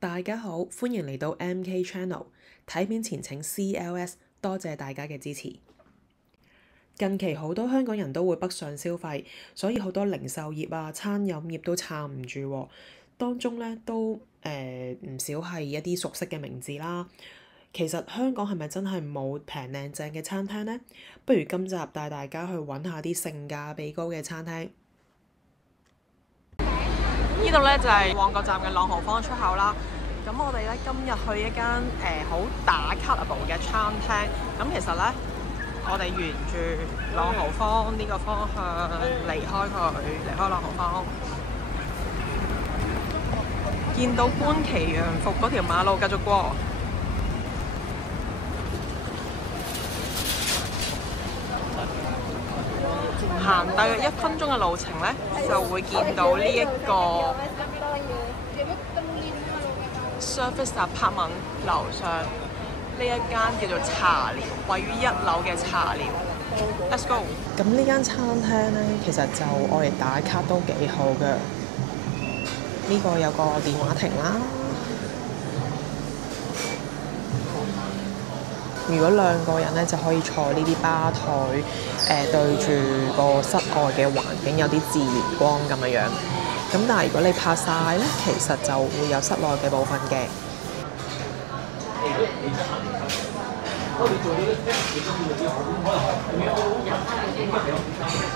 大家好，歡迎嚟到 MK Channel， 睇片前請 CLS， 多謝大家嘅支持。近期好多香港人都會北上消費，所以好多零售業啊、餐飲業都撐唔住喎。當中咧都唔少係一啲熟悉嘅名字啦。其實香港係咪真係冇平靚正嘅餐廳呢？不如今集帶大家去揾下啲性價比高嘅餐廳。呢度咧就係旺角站嘅朗豪坊出口啦。咁我哋咧今日去一間好打卡嘅餐廳。咁其實咧，我哋沿住朗豪坊呢個方向離開朗豪坊，見到觀奇洋服嗰條馬路繼續過。行大約1分鐘嘅路程咧，就會見到呢一個 Surface Apartment 樓上呢一間叫做茶寮，位於1樓嘅茶寮。Let's go！ 咁呢間餐廳咧，其實就我哋打卡都幾好嘅。呢個有個電話亭啦。如果2個人咧，就可以坐呢啲吧台，對住個室外嘅環境，有啲自然光咁樣樣。咁但係如果你拍晒咧，其實就會有室內嘅部分嘅。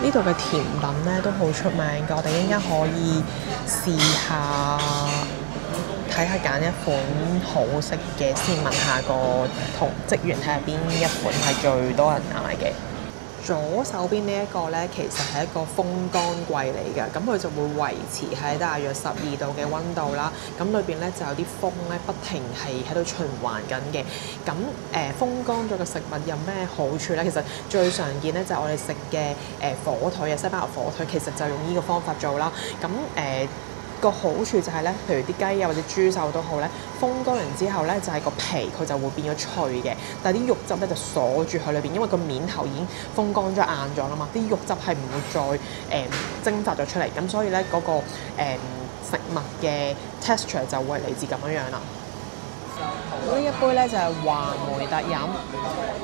呢度嘅甜品咧都好出名嘅，我哋應該可以試下。睇下揀一款好食嘅先，問下個同職員睇下邊一款係最多人嗌嘅。左手邊呢一個咧，其實係一個風乾櫃嚟嘅，咁佢就會維持喺大約12度嘅溫度啦。咁裏邊咧就有啲風咧不停係喺度循環緊嘅。咁風乾咗嘅食物有咩好處咧？其實最常見咧就係我哋食嘅火腿啊，西班牙火腿，其實就用呢個方法做啦。咁個好處就係咧，譬如啲雞啊或者豬手都好咧，風乾完之後咧，就係個皮佢就會變咗脆嘅，但係啲肉汁咧就鎖住喺裏邊，因為個面頭已經風乾咗硬咗啦嘛，啲肉汁係唔會再蒸發咗出嚟，咁所以咧嗰個食物嘅 texture 就會嚟自咁樣樣啦。呢一杯咧就係話梅特飲，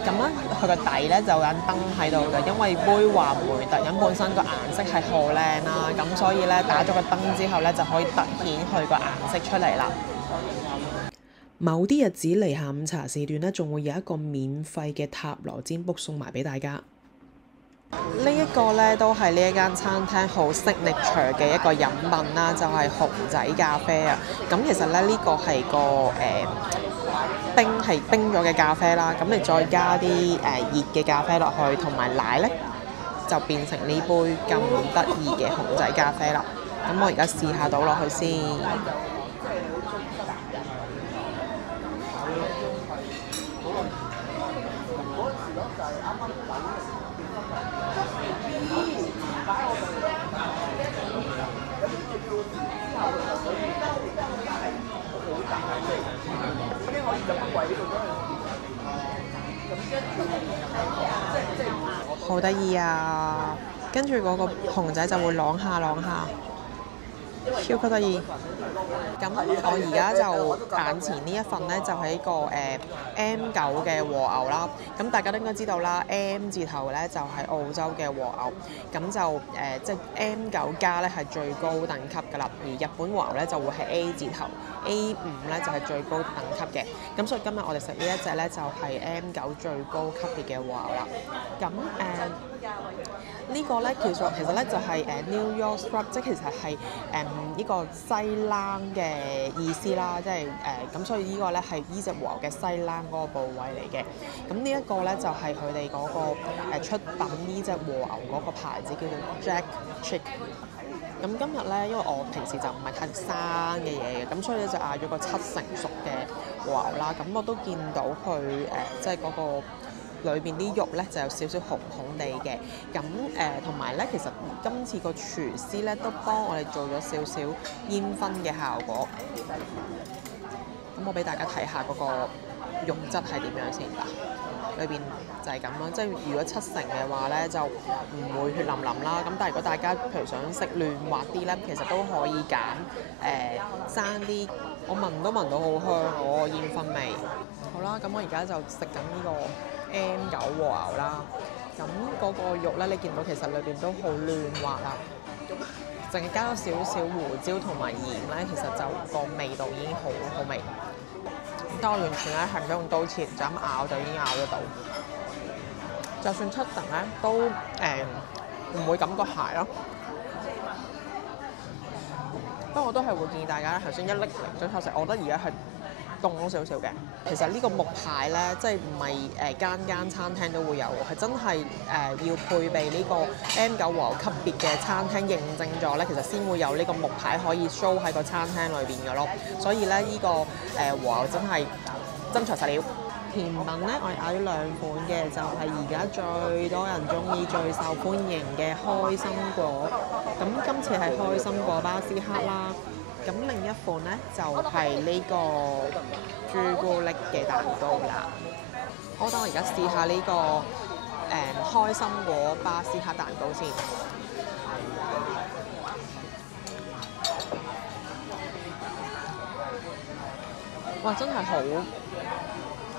咁咧佢個底咧就有盞燈喺度嘅，因為杯話梅特飲本身個顏色係好靚啦，咁所以咧打咗個燈之後咧就可以突顯佢個顏色出嚟啦。某啲日子嚟下午茶時段咧，仲會有一個免費嘅塔羅占卜送埋俾大家。呢一個咧都係呢一間餐廳好 signature 嘅一個飲品啦，就係熊仔咖啡啊。咁其實咧呢個係個冰咗嘅咖啡啦，咁你再加啲熱嘅咖啡落去，同埋奶咧就變成呢杯咁得意嘅熊仔咖啡啦。咁我而家試下倒落去先。好得意啊！跟住嗰個熊仔就會啷下啷下，超級得意。咁我而家就眼前呢一份咧，就係一個M9嘅和牛啦。咁大家都應該知道啦，M 字頭咧就係澳洲嘅和牛，咁就即係 M9 加咧係最高等級㗎啦。而日本和牛咧就會係 A 字頭，A5咧就係最高等級嘅。咁所以今日我哋食呢一隻咧就係 M9 最高級別嘅和牛啦。咁呢個咧其實咧就係New York Strip， 即係其實係呢個西冷嘅意思啦，即係咁所以呢個咧係呢隻和牛嘅西冷嗰個部位嚟嘅。咁呢一個咧就係佢哋嗰個出品呢隻和牛嗰個牌子叫做 Jack Chick。咁今日咧，因為我平時就唔係太食生嘅嘢嘅，咁所以咧就嗌咗個7成熟嘅和牛啦。咁我都見到佢即係嗰個裏邊啲肉咧就有少少紅紅地嘅。咁同埋咧，其實今次個廚師咧都幫我哋做咗少少煙燻嘅效果。咁我俾大家睇下嗰個肉質係點樣先啦。裏邊就係咁啦。即係如果7成嘅話咧，就唔會血淋淋啦。咁但係如果大家譬如想食嫩滑啲咧，其實都可以揀生啲。我聞都聞到好香嗰個煙燻味。好啦，咁我而家就食緊呢個 M9 和牛啦。咁嗰個肉咧，你見到其實裏邊都好嫩滑啦。淨係加咗少少胡椒同埋鹽咧，其實就個味道已經好好味。但我完全咧係唔使用刀切，就咁咬就已經咬得到。就算7成咧，都唔會感覺柴咯。不過我都係會建議大家頭先一拎嚟將食，我覺得而家係凍咗少少嘅。其實呢個木牌咧，即係唔係間餐廳都會有，係真係要配備呢個 M9 和牛級別嘅餐廳認證咗咧，其實先會有呢個木牌可以 show 喺個餐廳裏邊嘅咯。所以咧，呢個和牛真係真材實料。甜品咧，我哋嗌咗2款嘅，就係而家最多人中意、最受歡迎嘅開心果。咁今次係開心果巴斯克啦。咁另一款咧就係呢個朱古力嘅蛋糕啦。好，等我而家試下呢個開心果巴斯克蛋糕先。哇！真係好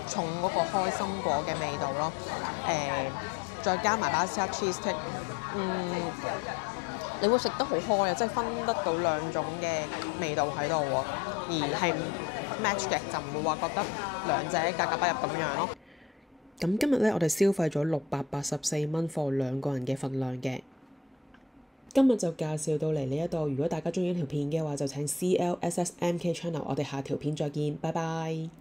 重嗰個開心果嘅味道咯。再加埋巴斯克 cheesecake，你會食得好開啊！即係分得到2種嘅味道喺度喎，而係 match 嘅，就唔會話覺得兩者格格不入咁樣咯。咁今日咧，我哋消費咗684蚊 for 2個人嘅份量嘅。今日就介紹到嚟呢一度，如果大家中意呢條片嘅話，就請 CLSSMK Channel，我哋下條片再見，拜拜。